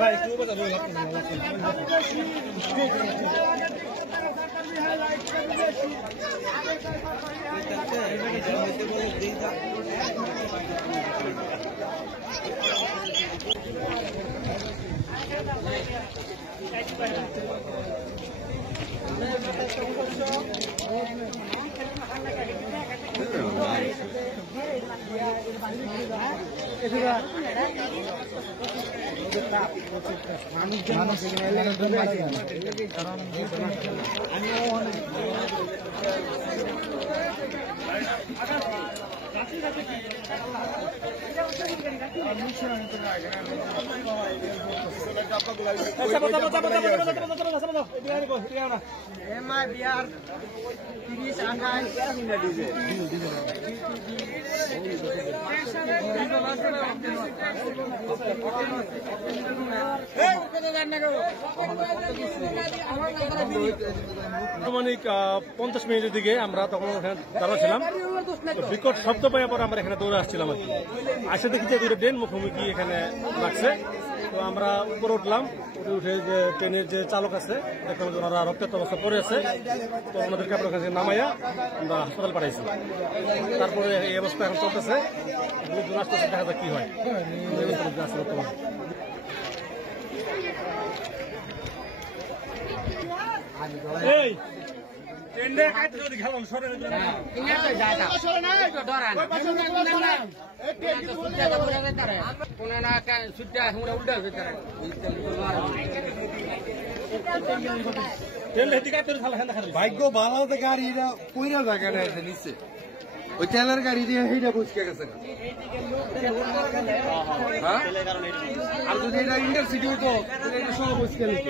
ভাই একটু বলে দাও biar ini sangat আনুমানিক 50 মিনিটের দিকে আমরা তখন ওখানে দাঁড়া ছিলাম। বিকট শব্দ পাওয়ার পর আমরা এখানে দৌড়ে আসছিলাম আর কি। আসে দেখি যে দুটো ট্রেন মুখোমুখি এখানে লাগছে। তো আমরা উপরে উঠলাম, উঠে যে ট্রেনের যে চালক আছে দেখলাম যে ওনারা রক্তাক্ত অবস্থা পড়ে আছে। তো ওনাদেরকে আপনার কাছে নামাইয়া আমরা হাসপাতাল পাঠাইছি। তারপরে এই অবস্থা এখন চলতেছে, লোকজন আসতেছে, দেখা যাক কি হয়। এই ট্রেনে কাটতে যদি খেলাম সরে ভাগ্য ভালো গাড়িটা কইরা জায়গা নেই নিচ্ছে ওই তেলের গাড়ি দিয়ে সেইটা বুঝকে গেছে আর যদি এটা ইন্টারসিটি হতো এটা সব বুঝকে নিত।